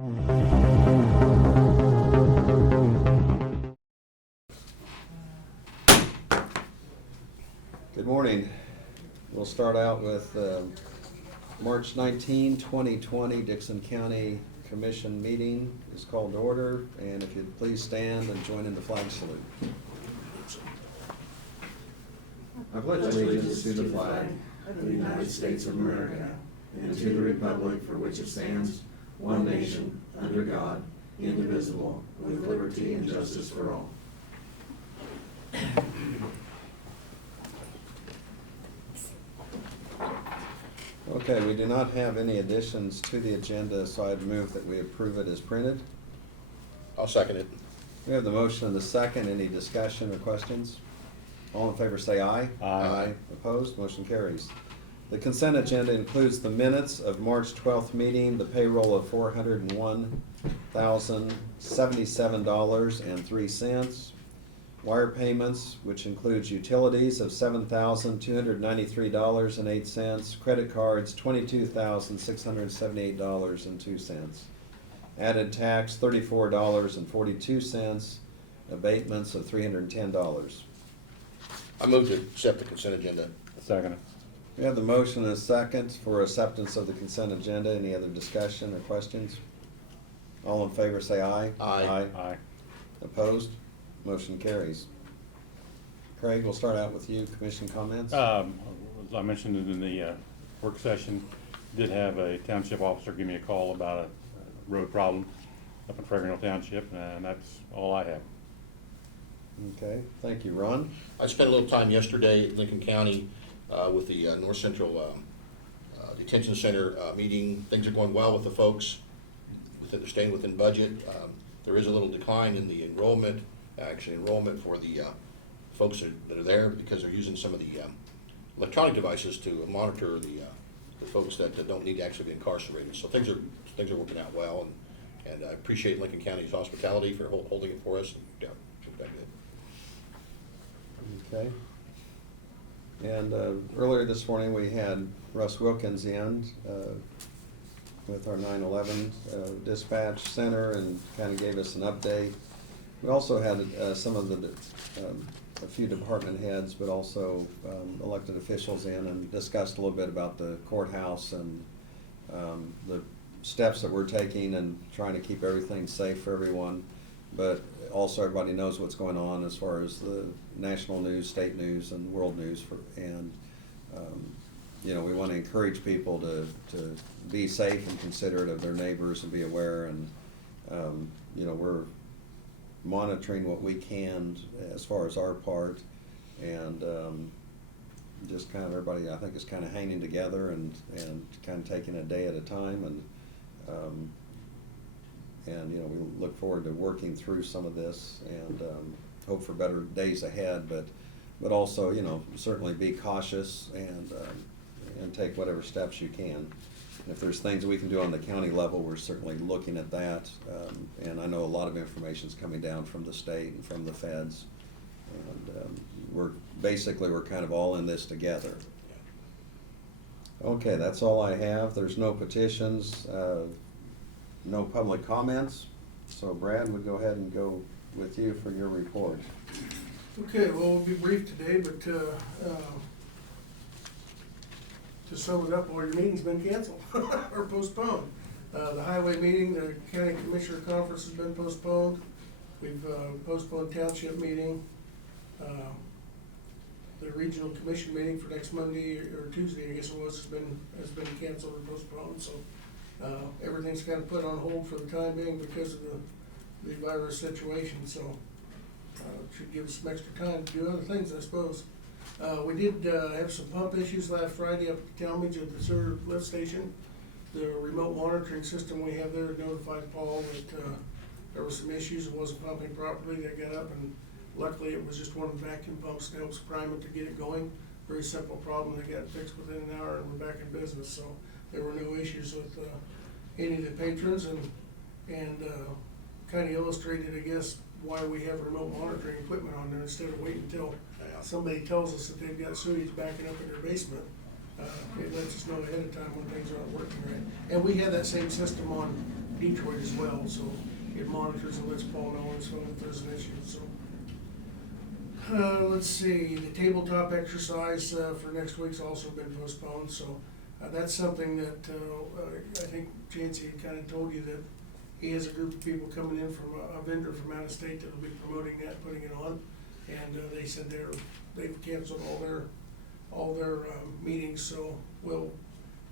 Good morning. We'll start out with March 19, 2020 Dixon County Commission meeting is called to order, and if you'd please stand and join in the flag salute. I pledge allegiance to the flag of the United States of America and to the republic for which it stands, one nation, under God, indivisible, with liberty and justice for all. Okay, we do not have any additions to the agenda, so I'd move that we approve it as printed. I'll second it. We have the motion and the second. Any discussion or questions? All in favor say aye. Aye. Opposed? Motion carries. The consent agenda includes the minutes of March 12th meeting, the payroll of $401,077.03, wire payments, which includes utilities of $7,293.08, credit cards $22,678.02, added tax $34.42, abatements of $310. I move to accept the consent agenda. Second. We have the motion and a second for acceptance of the consent agenda. Any other discussion or questions? All in favor say aye. Aye. Aye. Opposed? Motion carries. Craig, we'll start out with you. Commission comments? As I mentioned in the work session, did have a township officer give me a call about a road problem up in Fragrant Hill Township, and that's all I have. Okay, thank you. Ron? I spent a little time yesterday at Lincoln County with the North Central Detention Center meeting. Things are going well with the folks. They're staying within budget. There is a little decline in the enrollment for the folks that are there because they're using some of the electronic devices to monitor the folks that don't need to actually be incarcerated. So things are working out well, and I appreciate Lincoln County's hospitality for holding it for us. And, yeah, should be good. Okay. And earlier this morning, we had Russ Wilkins in with our 9/11 dispatch center and kind of gave us an update. We also had some of the, a few department heads, but also elected officials in and discussed a little bit about the courthouse and the steps that we're taking and trying to keep everything safe for everyone. But also everybody knows what's going on as far as the national news, state news, and world news. You know, we want to encourage people to be safe and considerate of their neighbors and be aware. And you know, we're monitoring what we can as far as our part, and just kind of everybody, I think, is kind of hanging together and kind of taking a day at a time. And you know, we look forward to working through some of this and hope for better days ahead. But also, you know, certainly be cautious and take whatever steps you can. If there's things we can do on the county level, we're certainly looking at that. And I know a lot of information is coming down from the state and from the feds. And we're kind of all in this together. Okay, that's all I have. There's no petitions. No public comments, so Brad would go ahead and go with you for your report. Okay, well, we'll be brief today, but to sum it up, all your meetings been canceled or postponed. The highway meeting, the county commissioner conference has been postponed. We've postponed township meeting. The regional commission meeting for next Monday or Tuesday, I guess it was, has been canceled or postponed. So everything's kind of put on hold for the time being because of the virus situation. So should give us some extra time to do other things, I suppose. We did have some pump issues last Friday up at Talmadge at the sewer lift station. The remote monitoring system we have there notified Paul that there were some issues. It wasn't pumping properly. They got up, and luckily it was just one of the vacuum pumps that helps prime it to get it going. Very simple problem. They got it fixed within an hour, and we're back in business. So there were no issues with any of the patrons, and kind of illustrated, I guess, why we have remote monitoring equipment on there instead of waiting until somebody tells us that they've got sewage backing up in their basement. It lets us know ahead of time when things aren't working right. And we had that same system on Detroit as well, so it monitors and lets Paul know if there's an issue, so. Let's see, the tabletop exercise for next week's also been postponed, so that's something that I think Jancy had kind of told you that he has a group of people coming in from a vendor from out of state that'll be promoting that, putting it on. And they said they've canceled all their meetings, so we'll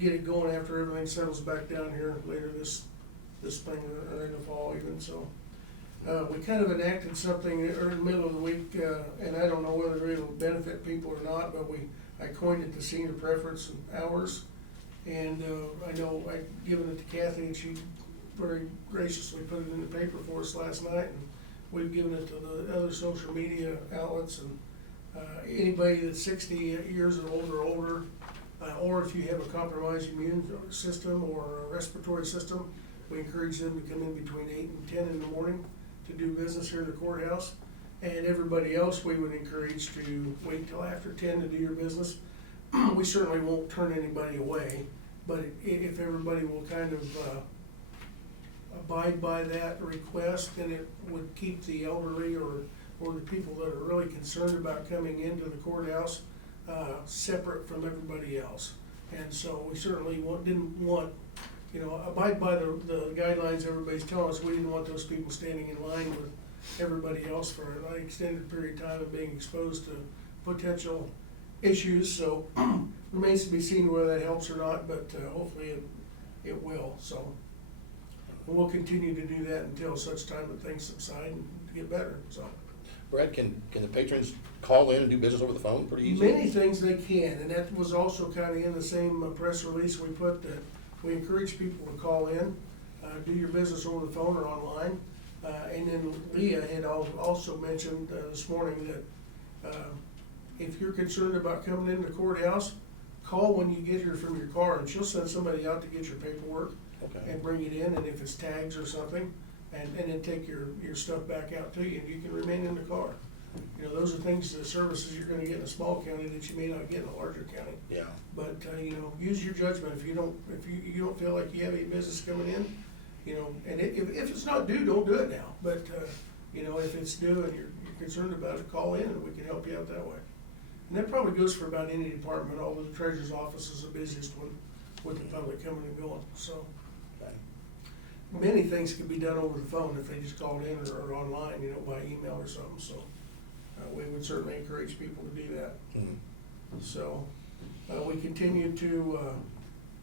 get it going after everything settles back down here later this spring or in the fall even, so. We kind of enacted something in the middle of the week, and I don't know whether it'll benefit people or not, but I coined it the senior preference hours. And I know I'd given it to Kathy, and she very graciously put it in the paper for us last night, and we've given it to the other social media outlets, and anybody that's 60 years old or older, or if you have a compromised immune system or a respiratory system, we encourage them to come in between 8 and 10 in the morning to do business here in the courthouse. And everybody else, we would encourage to wait till after 10 to do your business. We certainly won't turn anybody away, but if everybody will kind of abide by that request, then it would keep the elderly or the people that are really concerned about coming into the courthouse separate from everybody else. And so we certainly didn't want, abide by the guidelines everybody's telling us. We didn't want those people standing in line with everybody else for an extended period of time and being exposed to potential issues. So remains to be seen whether that helps or not, but hopefully it will. So we'll continue to do that until such time that things subside and get better. So Brad, can the patrons call in and do business over the phone pretty easily? many things they can, and that was also kind of in the same press release we put, that we encourage people to call in, do your business over the phone or online. And then Leah had also mentioned this morning that if you're concerned about coming into the courthouse, call when you get here from your car, and she'll send somebody out to get your paperwork. Okay. And bring it in, and if it's tags or something, and then take your stuff back out to you, and you can remain in the car. Those are things, the services you're gonna get in a small county that you may not get in a larger county. Yeah. But, use your judgment. If you don't feel like you have any business coming in, and if it's not due, don't do it now. But, if it's due and you're concerned about it, call in and we can help you out that way. And that probably goes for about any department, although the treasurer's office is the busiest one with the public coming and going, so. Okay. Many things can be done over the phone if they just called in or online, by email or something, so. We would certainly encourage people to do that. Mhm. So, we continue to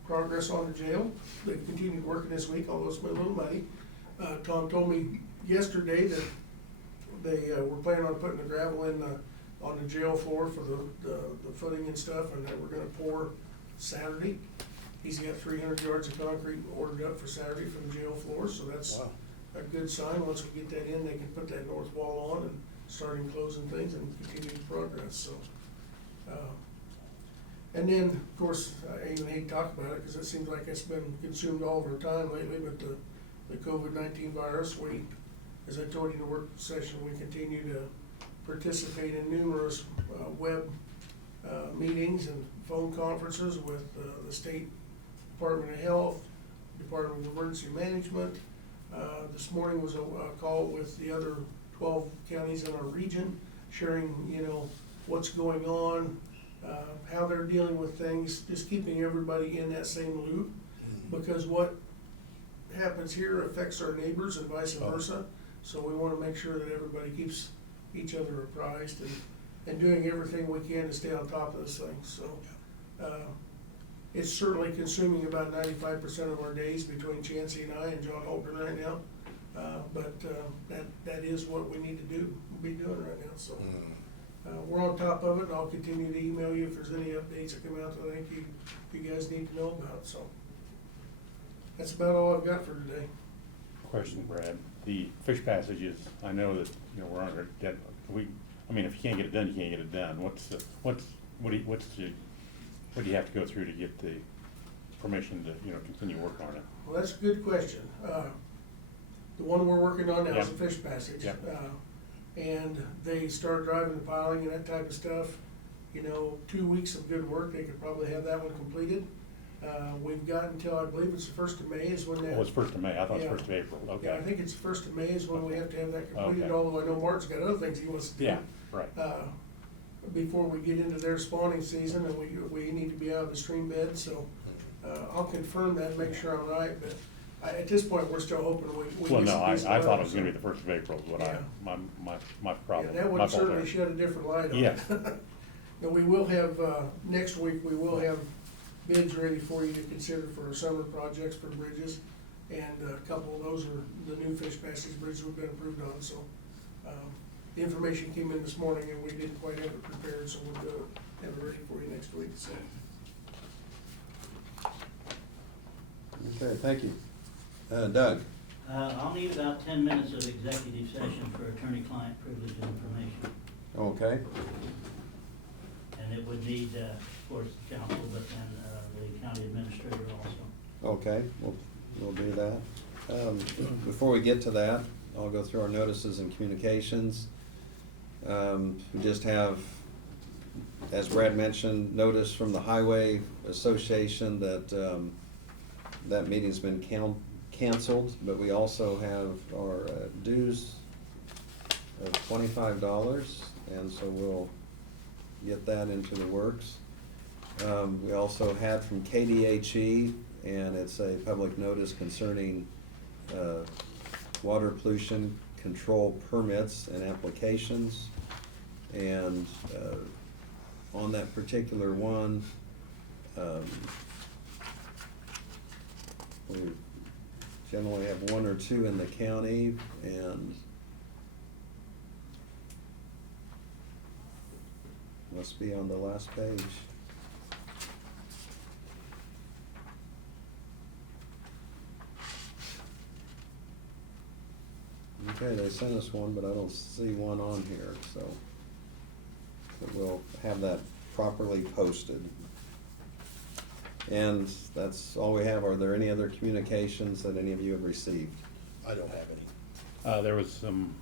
progress on the jail. They continued working this week, although it's been a little muddy. Tom told me yesterday that they were planning on putting the gravel in on the jail floor for the footing and stuff, and they were gonna pour Saturday. He's got 300 yards of concrete ordered up for Saturday from the jail floor, so that's Wow. a good sign. Once we get that in, they can put that north wall on and start enclosing things and continue to progress, so. And then, of course, I even hate to talk about it because it seems like it's been consumed all of our time lately, but the COVID-19 virus, as I told you in the work session, we continue to participate in numerous web meetings and phone conferences with the State Department of Health, Department of Emergency Management. This morning was a call with the other 12 counties in our region, sharing, what's going on, how they're dealing with things, just keeping everybody in that same loop. Because what happens here affects our neighbors and vice versa. So we wanna make sure that everybody keeps each other apprised and doing everything we can to stay on top of this thing, so. It's certainly consuming about 95% of our days between Chancey and I and John Holgren right now. But that is what we need to be doing right now, so. We're on top of it, and I'll continue to email you if there's any updates that come out that I think you guys need to know about, so. That's about all I've got for today. Question, Brad. The fish passages, I know that, we're under dead, if you can't get it done, you can't get it done. What do you have to go through to get the permission to, continue work on it? Well, that's a good question. The one we're working on now is the Yep. fish passage. Yep. And they start driving the piling and that type of stuff. 2 weeks of good work, they could probably have that one completed. We've got until, I believe it's the 1st of May is when that. Oh, it's 1st of May, I thought it was Yeah. 1st of April, Yeah, I okay. think it's the 1st of May is when we have to have that completed, Okay. although I know Mark's got other things he wants to do. Yeah, right. Before we get into their spawning season, and we need to be out of the stream bed, so, I'll confirm that and make sure I'm right, but at this point, we're still hoping we Well, get no, some I decent thought weather, it was gonna be so- the 1st of April is what Yeah. my problem. Yeah, that my would fault certainly there. shed a different light on it. Yes. But we will have, next week, we will have bids ready for you to consider for our summer projects for bridges. And a couple of those are the new fish passage bridges we've been approved on, so, the information came in this morning and we didn't quite have it prepared, so we'll do it, have it ready for you next week, so. Okay, thank you. Doug? I'll need about 10 minutes of executive session for attorney-client privilege and information. Okay, And it would need, of course, the council, but then the county administrator also. okay, we'll do that. Before we get to that, I'll go through our notices and communications. We just have, as Brad mentioned, notice from the Highway Association that that meeting's been canceled, but we also have our dues of $25, and so we'll get that into the works. We also had from KDHE, and it's a public notice concerning water pollution control permits and applications. And on that particular one, we generally have 1 or 2 in the county, and must be on the last page. Okay, they sent us one, but I don't see one on here, so we'll have that properly posted. And that's all we have. Are there any other communications that any of you have received? I don't have any. There was some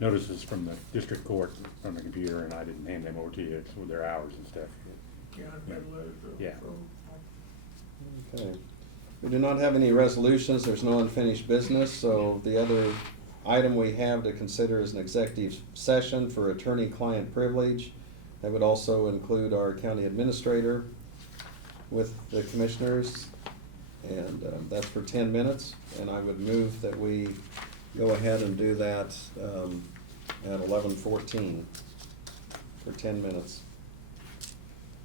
notices from the district court on the computer, and I didn't hand them over to you, it's with their hours and stuff. Yeah, I've got a letter from. Yeah. Okay. We do not have any resolutions. There's no unfinished business, so the other item we have to consider is an executive session for attorney-client privilege. That would also include our county administrator with the commissioners, and that's for 10 minutes. And I would move that we go ahead and do that at 11:14 for 10 minutes.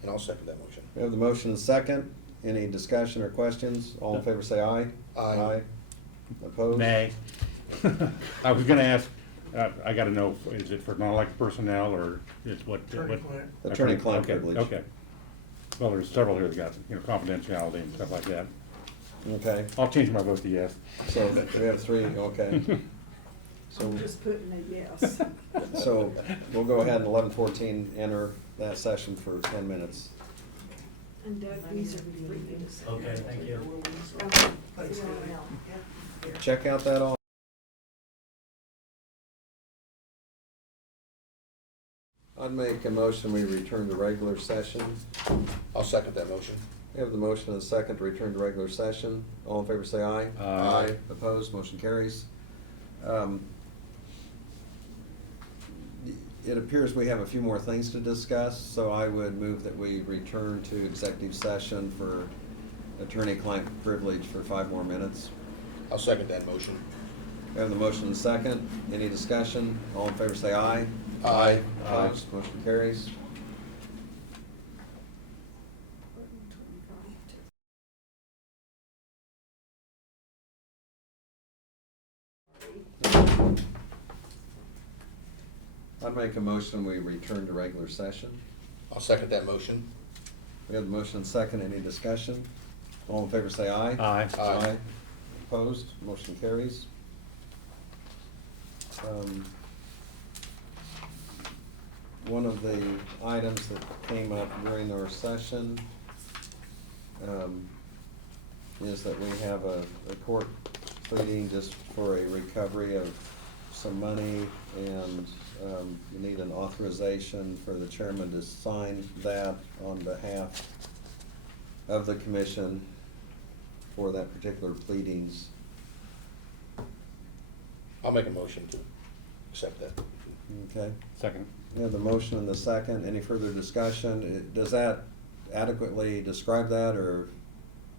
And I'll second that motion. We have the motion and second. Any discussion or questions? All in favor say aye. Aye. Opposed? Nay. I was gonna ask, I gotta know, is it for non-elected personnel, or is what? Attorney-client. Attorney-client Okay, privilege. Okay. Well, there's several here that got, confidentiality and stuff like that. Okay, I'll change my vote to yes. so we have 3, okay. So, I'm just putting a yes. so we'll go ahead and 11:14 enter that session for 10 minutes. And Doug, these are for you to sign. Okay, thank you. Okay. Thanks, You're on Debbie. now. Check out that all. I'd make a motion, we return to regular session. I'll second that motion. We have the motion and the second to return to regular session. All in favor say aye. Aye. Opposed, motion carries. It appears we have a few more things to discuss, so I would move that we return to executive session for attorney-client privilege for 5 more minutes. I'll second that motion. We have the motion and second. Any discussion? All in favor say aye. Aye. Opposed, motion carries. I'd make a motion, we return to regular session. I'll second that motion. We have the motion and second. Any discussion? All in favor say aye. Aye. Aye. Opposed, motion carries. One of the items that came up during our session is that we have a court pleading just for a recovery of some money, and we need an authorization for the chairman to sign that on behalf of the commission for that particular pleadings. I'll make a motion to accept that. Okay, Second. we have the motion and the second. Any further discussion? Does that adequately describe that, or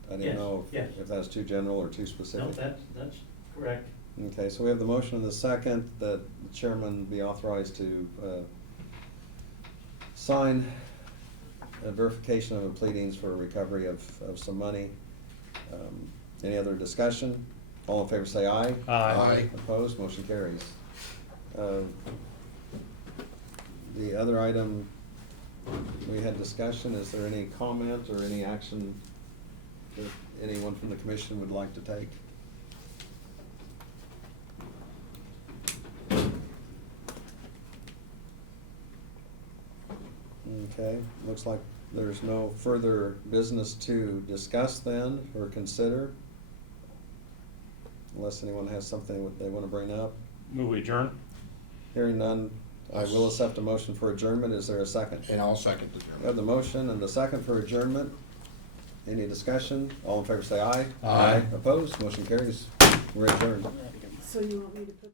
I Yes, didn't know yes. if that's too general or too No, specific? that's correct. Okay, so we have the motion and the second that the chairman be authorized to sign a verification of the pleadings for recovery of some money. Any other discussion? All in favor say aye. Aye. Opposed, motion carries. The other item, we had discussion, is there any comment or any action that anyone from the commission would like to take? Okay, looks like there's no further business to discuss then or consider. Unless anyone has something that they want to bring up. Move adjourn. Hearing none, I will accept a motion for adjournment. Is there a second? And I'll second the We have the motion and the second for adjournment. Any discussion? All in favor say aye. Aye. Opposed? Motion carries. We're adjourned. So you want me to put